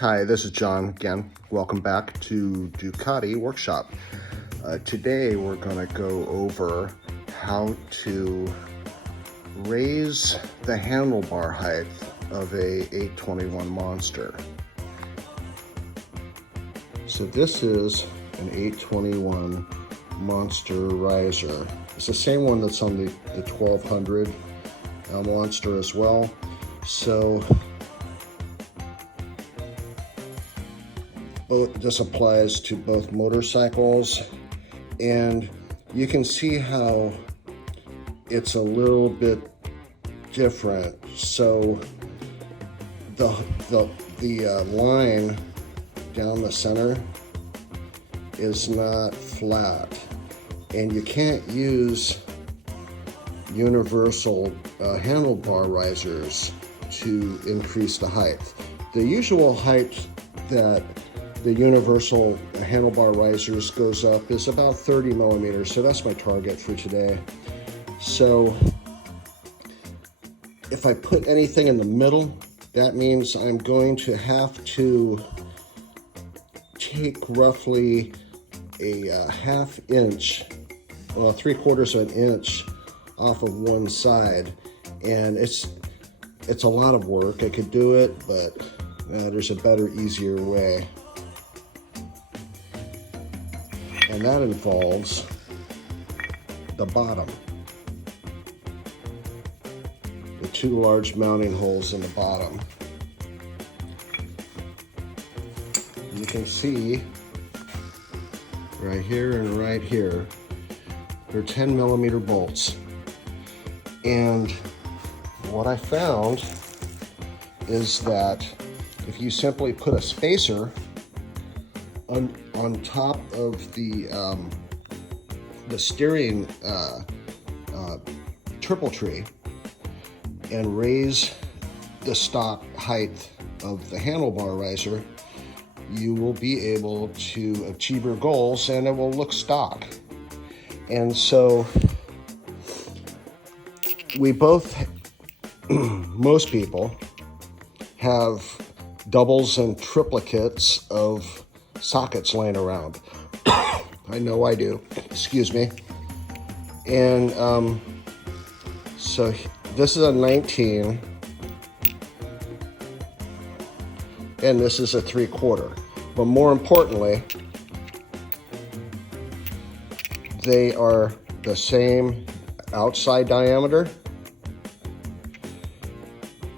Hi, this is John again. Welcome back to Ducati Workshop. Today we're going to go over how to raise the handlebar height of a 821 Monster. So this is an 821 Monster Riser. It's the same one that's on the 1200 Monster as well. So this applies to both motorcycles, and you can see how it's a little bit different. So the line down the center is not flat, and you can't use universal handlebar risers to increase the height. The usual height that the universal handlebar risers goes up is about 30 millimeters, so that's my target for today. So if I put anything in the middle, that means I'm going to have to take roughly a half inch, well, 3/4 of an inch off of one side, and it's a lot of work. I could do it, but there's a better, easier way. And that involves the bottom. The two large mounting holes in the bottom. You can see right here and right here, they're 10 millimeter bolts. And what I found is that if you simply put a spacer on top of the steering triple tree and raise the stock height of the handlebar riser, you will be able to achieve your goals, and it will look stock. And so we both, most people, have doubles and triplicates of sockets laying around. I know I do, excuse me. And so this is a 19, and this is a 3/4. But more importantly, they are the same outside diameter,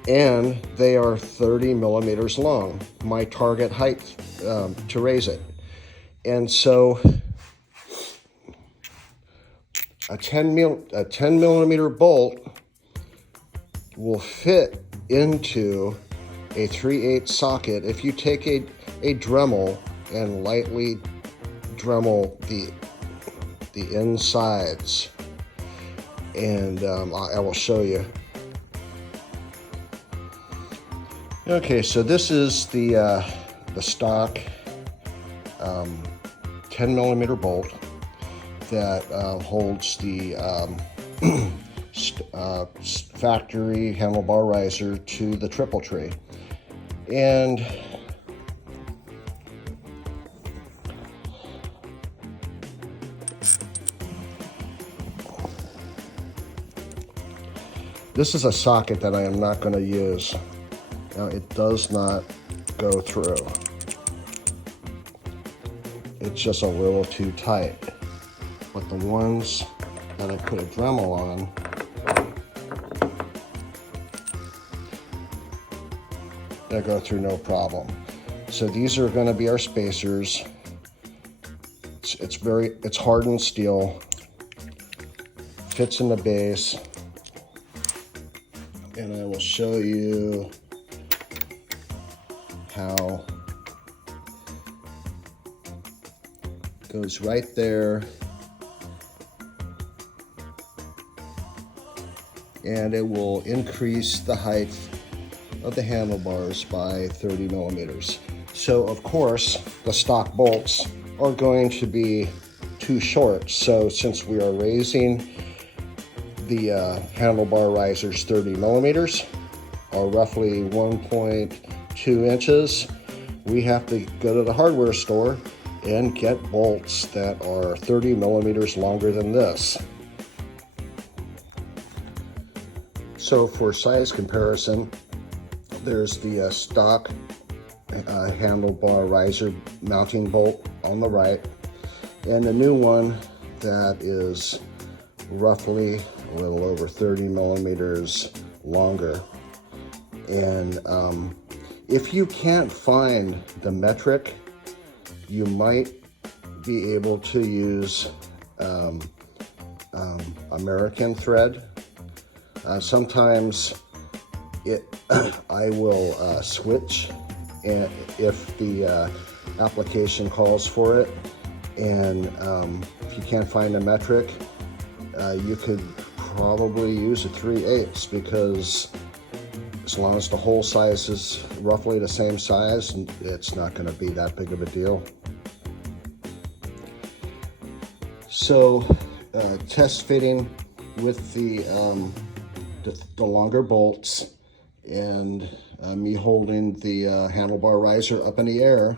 and they are 30 millimeters long, my target height to raise it. And so a 10 millimeter bolt will fit into a 3/8 socket if you take a Dremel and lightly Dremel the insides. And I will show you. Okay, so this is the stock 10 millimeter bolt that holds the factory handlebar riser to the triple tree. And this is a socket that I am not going to use. Now, it does not go through. It's just a little too tight. But the ones that I put a Dremel on, they go through no problem. So these are going to be our spacers. It's hardened steel, fits in the base, and I will show you how it goes right there, and it will increase the height of the handlebars by 30 millimeters. So of course the stock bolts are going to be too short. So since we are raising the handlebar risers 30 millimeters, or roughly 1.2 inches, we have to go to the hardware store and get bolts that are 30 millimeters longer than this. So for size comparison, there's the stock handlebar riser mounting bolt on the right, and the new one that is roughly a little over 30 millimeters longer. And if you can't find the metric, you might be able to use American thread. Sometimes I will switch if the application calls for it, and if you can't find a metric, you could probably use a 3/8, because as long as the hole size is roughly the same size, it's not going to be that big of a deal. So test fitting with the longer bolts, and me holding the handlebar riser up in the air.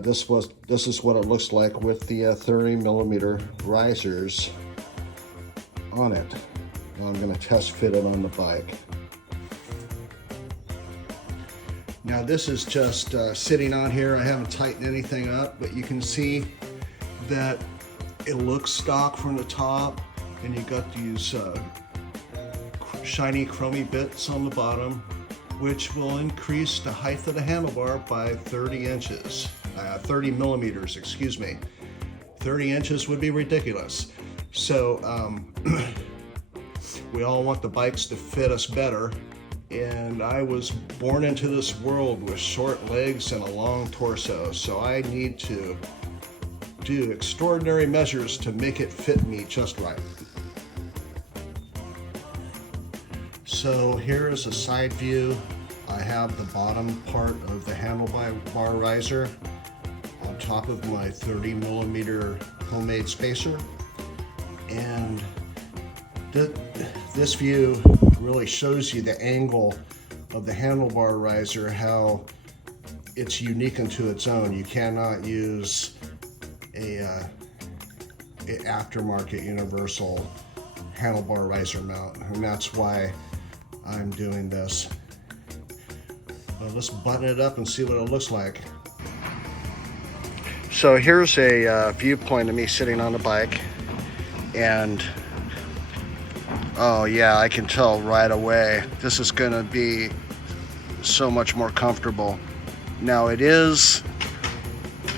This is what it looks like with the 30 millimeter risers on it. Now I'm going to test fit it on the bike. Now this is just sitting on here. I haven't tightened anything up, but you can see that it looks stock from the top, and you got these shiny chromy bits on the bottom, which will increase the height of the handlebar by 30 inches. 30 millimeters, excuse me. 30 inches would be ridiculous. So we all want the bikes to fit us better, and I was born into this world with short legs and a long torso, so I need to do extraordinary measures to make it fit me just right. So here is a side view. I have the bottom part of the handlebar riser on top of my 30 millimeter homemade spacer, and this view really shows you the angle of the handlebar riser, how it's unique unto its own. You cannot use a aftermarket universal handlebar riser mount, and that's why I'm doing this. Well, let's button it up and see what it looks like. So here's a viewpoint of me sitting on the bike, and oh yeah, I can tell right away this is gonna be so much more comfortable. Now it is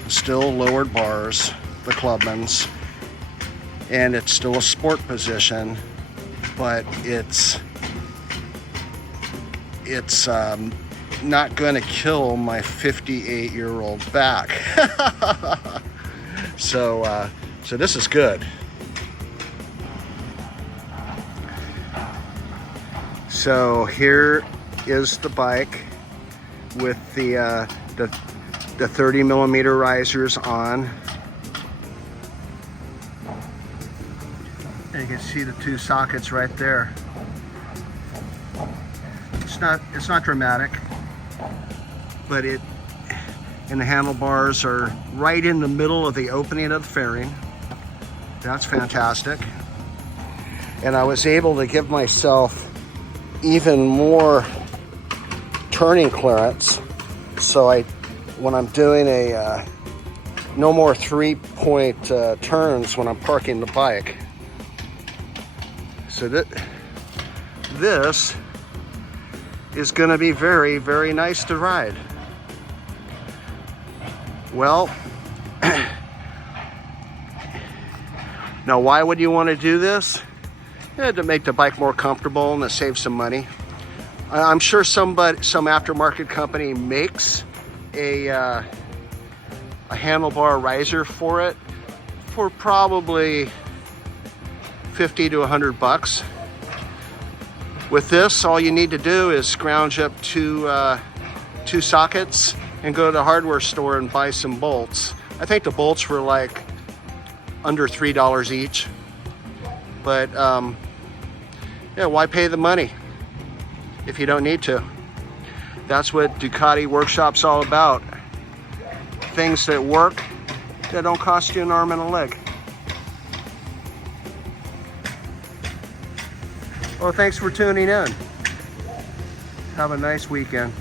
still lowered bars, the Clubman's, and it's still a sport position, but it's not going to kill my 58-year-old back. So this is good. So here is the bike with the 30 millimeter risers on. And you can see the two sockets right there. It's not dramatic, but and the handlebars are right in the middle of the opening of the fairing. That's fantastic. And I was able to give myself even more turning clearance, so when I'm doing no more 3-point turns when I'm parking the bike. So this is going to be very, very nice to ride. Well, now why would you want to do this? To make the bike more comfortable and to save some money. I'm sure some aftermarket company makes a handlebar riser for it for probably 50 to 100 bucks. With this, all you need to do is scrounge up two sockets and go to the hardware store and buy some bolts. I think the bolts were like under $3 each, but yeah, why pay the money if you don't need to? That's what Ducati Workshop's all about. things that work that don't cost you an arm and a leg. Well, thanks for tuning in. Have a nice weekend.